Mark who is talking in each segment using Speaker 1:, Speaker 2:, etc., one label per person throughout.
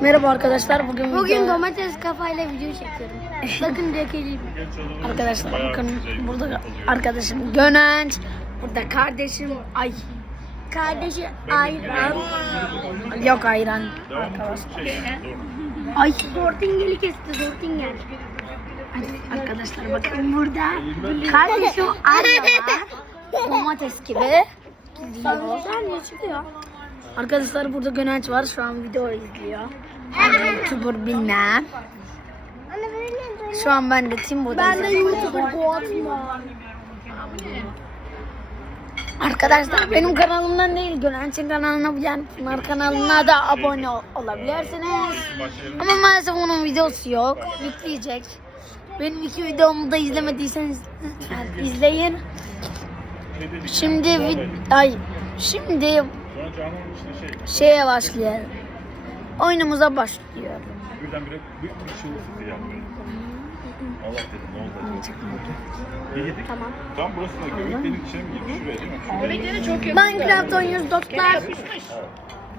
Speaker 1: Merhaba arkadaşlar. Bugün
Speaker 2: Bugün
Speaker 1: video-
Speaker 2: domates kafayla video çekiyorum. Bakın dökeyim.
Speaker 1: arkadaşlar bakın burada arkadaşım Gönenç, burada kardeşim Ay
Speaker 2: Kardeşi ayran.
Speaker 1: yok ayran arkadaşlar.
Speaker 2: Ay Zortingeli kesti Zortingel.
Speaker 1: Arkadaşlar bakın burada kardeşim Arya var. Domates gibi.
Speaker 2: Çıkıyor?
Speaker 1: Arkadaşlar burada Gönenç var. Şu an video izliyor. YouTuber bilmem. Şu an ben de Timbo'da
Speaker 2: Ben de. YouTuber Boğazma.
Speaker 1: Arkadaşlar benim kanalımdan değil Gönenç'in kanalına yani Pınar kanalına da abone ol- olabilirsiniz. Ama maalesef onun videosu yok. Yükleyecek. Benim iki videomu da izlemediyseniz lütfen izleyin. Şimdi vid- ay şimdi şeye başlayalım. Oyunumuza başlıyorum.
Speaker 3: Birdenbire büyük bir çığlık çıktı yani böyle. Allah dedim ne oldu? Yedik. Tamam. Tam burası da göbeklerin içine mi girmiş? Şuraya değil mi?
Speaker 2: Minecraft oynuyoruz dostlar.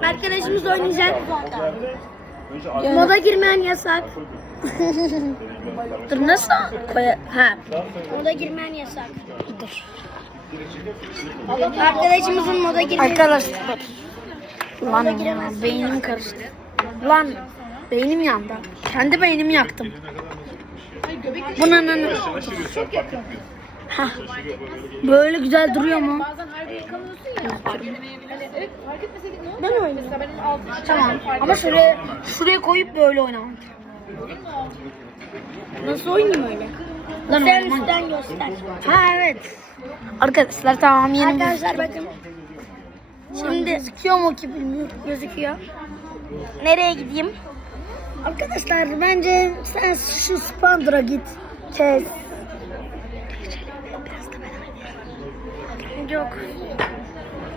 Speaker 2: Arkadaşımız oynayacak. Moda girmeyen yasak.
Speaker 1: Dur nasıl koya ha
Speaker 2: Moda girmeyen yasak. Dur. Arkadaşımızın moda girmeyen
Speaker 1: arkadaşlar. Lan beynim karıştı. Lan beynim yandı. Kendi beynimi yaktım.
Speaker 3: Fark etmiyor.
Speaker 1: Hah. Böyle güzel duruyor mu?
Speaker 2: Ben oynuyorum.
Speaker 1: Tamam. Ama şuraya şuraya koyup böyle oynamak.
Speaker 2: Nasıl oynayayım öyle?
Speaker 1: Lan
Speaker 2: Sen
Speaker 1: olmaz.
Speaker 2: üstten göster.
Speaker 1: Ha evet. Arkadaşlar tamam yeni
Speaker 2: Arkadaşlar bakın.
Speaker 1: Şimdi gözüküyor mu ki bilmiyorum.
Speaker 2: Gözüküyor. Nereye gideyim?
Speaker 1: Arkadaşlar bence sen şu Spandra git. Kes.
Speaker 2: Yok.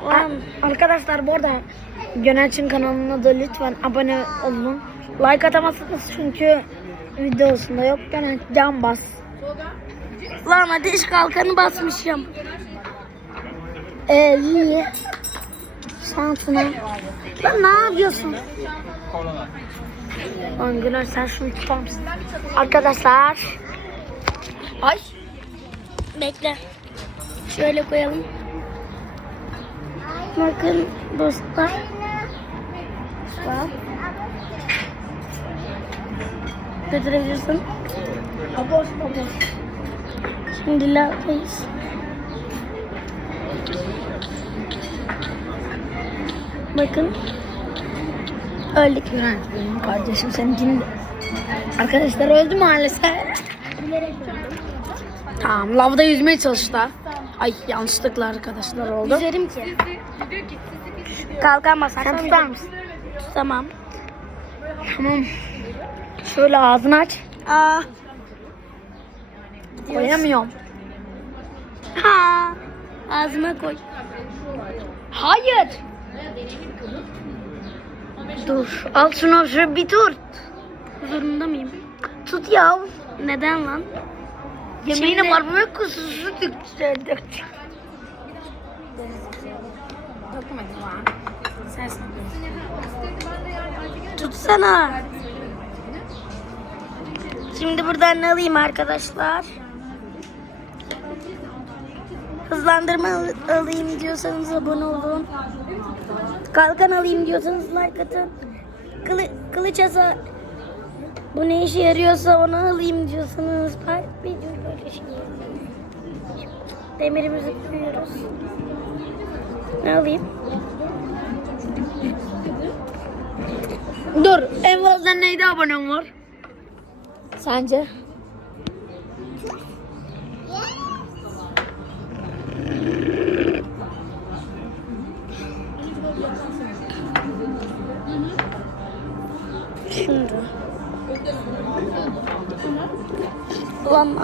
Speaker 1: Aa, Arkadaşlar bu arada Gönelç'in kanalına da lütfen abone olun. Like atamazsınız çünkü videosunda yok. Gönelç can bas.
Speaker 2: Lan ateş kalkanı basmışım.
Speaker 1: Ee iyi. Şansına. Lan ne yapıyorsun? Lan Gönelç sen şunu tutar mısın? Arkadaşlar. Ay.
Speaker 2: Bekle. Şöyle koyalım. Bakın dostlar. Bak. Götürebilirsin.
Speaker 1: Abos abos.
Speaker 2: Şimdi lavdayız. Bakın. Öldük.
Speaker 1: Benim kardeşim seninkinde. Arkadaşlar öldü maalesef. Tamam lavda yüzmeye çalıştı. Ay yanlışlıkla arkadaşlar oldu.
Speaker 2: Üzerim ki. Basarsan
Speaker 1: Sen tutar mısın?
Speaker 2: Tamam.
Speaker 1: Tamam. Şöyle ağzını aç.
Speaker 2: Aa.
Speaker 1: Koyamıyorum.
Speaker 2: Ha. Ağzıma koy.
Speaker 1: Hayır. Dur. Al şunu şu bir tut.
Speaker 2: Zorunda mıyım?
Speaker 1: Tut ya.
Speaker 2: Neden lan?
Speaker 1: Yemeğine
Speaker 2: Şimdi-
Speaker 1: böyle kususu döktü.
Speaker 2: Tutsana. Şimdi buradan ne alayım arkadaşlar? Hızlandırma al- alayım diyorsanız abone olun. Kalkan alayım diyorsanız like atın. Kılı, kılıç asa bu ne işe yarıyorsa onu alayım diyorsanız böyle şey. Demirimizi koyuyoruz. Ne alayım?
Speaker 1: Dur. En fazla neydi abonem var?
Speaker 2: Sence? Yapıyorsun?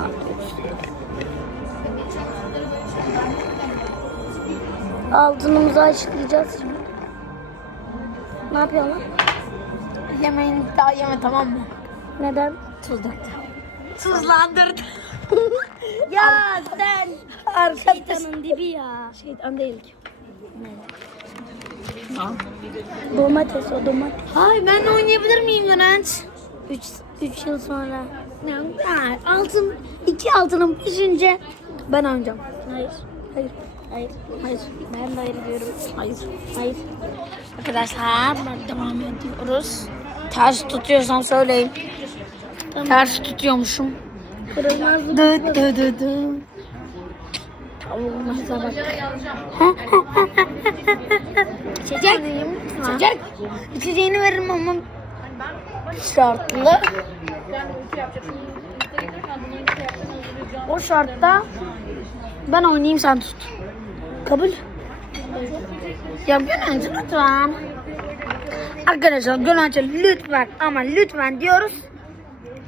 Speaker 2: Altınımızı açıklayacağız şimdi. Ne yapıyorsun lan?
Speaker 1: Yemeğini daha yeme tamam mı?
Speaker 2: Neden?
Speaker 1: Tuz döktü. Tuzlandırdı.
Speaker 2: Ya sen şeytanın dibi ya.
Speaker 1: Şeytan değil ki.
Speaker 2: Domates o domates.
Speaker 1: Hayır ben de oynayabilir miyim Gönenç?
Speaker 2: 3 3 yıl sonra.
Speaker 1: Ha, altın, iki altınım düşünce ben oynayacağım.
Speaker 2: Hayır.
Speaker 1: Hayır.
Speaker 2: Hayır.
Speaker 1: Hayır.
Speaker 2: Ben de hayır diyorum.
Speaker 1: Hayır.
Speaker 2: Hayır.
Speaker 1: Arkadaşlar devam ediyoruz. Ters tutuyorsam söyleyin. Ters tutuyormuşum.
Speaker 2: Kırılmaz
Speaker 1: Dı dı dı dı. Tavuğumuza bak. İçecek. İçecek. İçeceğini veririm ama şartlı. O şartta ben oynayayım sen tut. Kabul. Ya Gönenci lütfen. Arkadaşlar Gönenci lütfen ama lütfen diyoruz.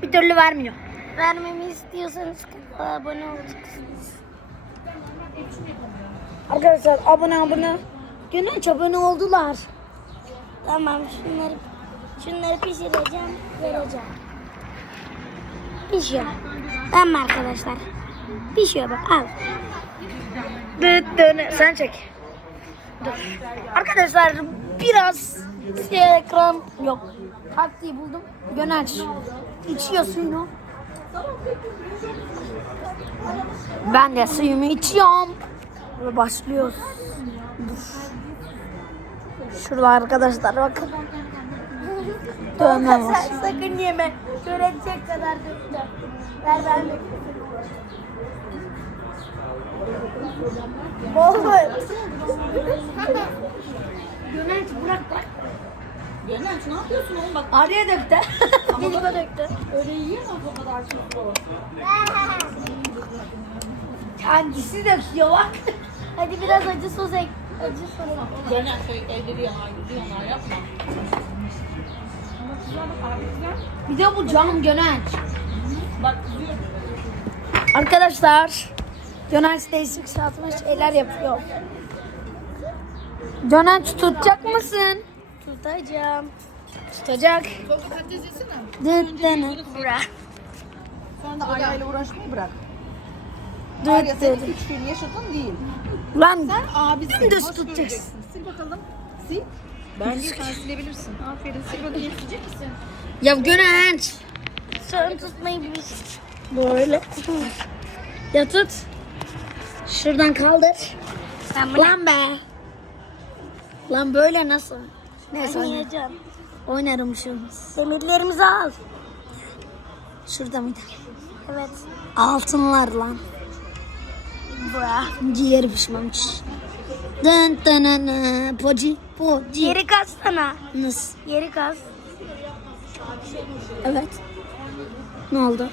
Speaker 1: Bir türlü vermiyor.
Speaker 2: Vermemi istiyorsanız kanala abone olacaksınız.
Speaker 1: Arkadaşlar abone abone. Gönenci abone oldular.
Speaker 2: Tamam şunları şunları pişireceğim, vereceğim. Pişiyor. Tamam arkadaşlar. Pişiyor bak al.
Speaker 1: Dıt dıt. Sen çek. Dur. Arkadaşlar biraz şey, ekran yok. Taktiği buldum. Gönenç. İçiyor suyunu. Ben de suyumu içiyorum. Ve başlıyoruz. Dur. Şurada arkadaşlar bakın. Dövme var.
Speaker 2: Sakın yeme. Görecek kadar döktüm. Ver ben de. Olur.
Speaker 1: Gönenç bırak bırak.
Speaker 4: Gönenç ne yapıyorsun oğlum bak
Speaker 1: Araya döktü.
Speaker 2: De döktü.
Speaker 4: öyle yiyemez o kadar tuzlu.
Speaker 1: Kendisi döküyor bak.
Speaker 2: Hadi biraz acı sos ek. Acı sos.
Speaker 4: Gönenç elleri yanar yanar yapma.
Speaker 1: Bir de bu cam Gönenç. Arkadaşlar Gönenç değişik saçma şeyler yapıyor. Gönenç tutacak mısın?
Speaker 2: Tutacağım.
Speaker 1: Tutacak.
Speaker 2: Dıt dene. Bırak.
Speaker 4: Sen de Arya'yla uğraşmayı bırak.
Speaker 1: Dıt
Speaker 4: Arya senin üç gün yaşadın değil.
Speaker 1: Lan
Speaker 4: Sen abisin. Hoş
Speaker 1: tutacaksın.
Speaker 4: Sil bakalım. Sil. Bence sen silebilirsin. Aferin sil bakayım. Silecek misin?
Speaker 1: ya Gönenç.
Speaker 2: Son tutmayı bilirsin.
Speaker 1: Böyle. Ya tut. Şuradan kaldır.
Speaker 2: Sen bunu
Speaker 1: Lan be. Lan böyle nasıl? Neyse oyna-
Speaker 2: oynayacağım.
Speaker 1: oynarım şu.
Speaker 2: Demirlerimizi al.
Speaker 1: Şurada mıydı?
Speaker 2: Evet.
Speaker 1: Altınlar lan.
Speaker 2: Bırak.
Speaker 1: Ciğeri pişmemiş. Dın dın. Poci. Poci.
Speaker 2: Yeri katsana.
Speaker 1: Nasıl?
Speaker 2: Yeri kas.
Speaker 1: Evet. Ne oldu?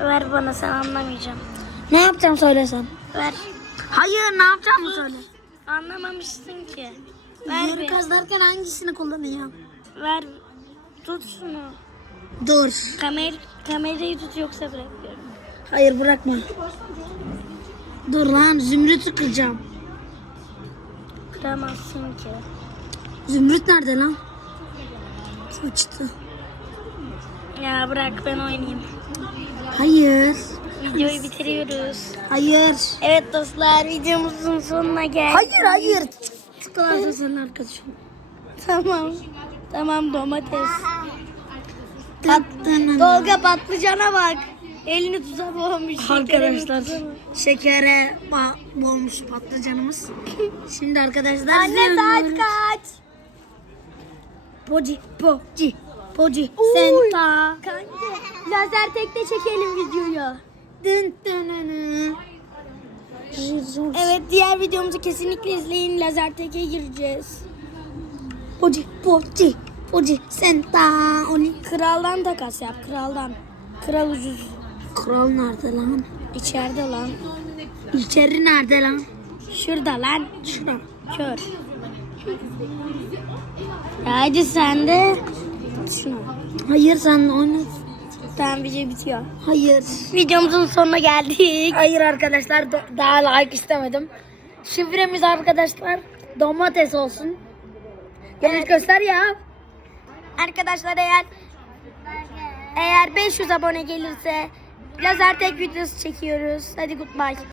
Speaker 2: Ver bana sen anlamayacaksın.
Speaker 1: Ne yapacağım söylesen.
Speaker 2: Ver.
Speaker 1: Hayır ne yapacağımı söyle.
Speaker 2: Anlamamışsın ki. Ver
Speaker 1: Yeri
Speaker 2: bir.
Speaker 1: kazarken hangisini kullanacağım?
Speaker 2: Ver. Tut şunu.
Speaker 1: Dur.
Speaker 2: Kamer kamerayı tut yoksa bırakıyorum.
Speaker 1: Hayır bırakma. Dur lan zümrütü kıracağım.
Speaker 2: Kıramazsın ki.
Speaker 1: Zümrüt nerede lan? Uçtu.
Speaker 2: Ya bırak ben oynayayım.
Speaker 1: Hayır.
Speaker 2: Videoyu bitiriyoruz.
Speaker 1: Hayır.
Speaker 2: Evet dostlar videomuzun sonuna geldik.
Speaker 1: Hayır hayır. Tıklarsa senin arkadaşın.
Speaker 2: Tamam. Tamam domates.
Speaker 1: Tatlının.
Speaker 2: Tolga patlıcana bak. Elini tuza boğmuş.
Speaker 1: Arkadaşlar şekere ba- boğmuş patlıcanımız. Şimdi arkadaşlar
Speaker 2: Anne saat kaç?
Speaker 1: Poci, poci, poci, senta.
Speaker 2: Kanka lazer tekte çekelim videoyu.
Speaker 1: Dın dın dın.
Speaker 2: Evet diğer videomuzu kesinlikle izleyin. Lazer teke gireceğiz.
Speaker 1: Poci, poci, poci, senta.
Speaker 2: Kraldan takas yap kraldan. Kral ucuz.
Speaker 1: Kral nerede lan?
Speaker 2: İçeride lan.
Speaker 1: İçeri nerede lan?
Speaker 2: Şurada lan.
Speaker 1: Şura.
Speaker 2: Kör. Hadi sen de.
Speaker 1: Şuna. Hayır sen onu.
Speaker 2: Tamam video bitiyor.
Speaker 1: Hayır.
Speaker 2: Videomuzun sonuna geldik.
Speaker 1: Hayır arkadaşlar daha like istemedim. Şifremiz arkadaşlar domates olsun. Gel göster ya.
Speaker 2: Arkadaşlar eğer eğer 500 abone gelirse lazer tek videosu çekiyoruz. Hadi goodbye.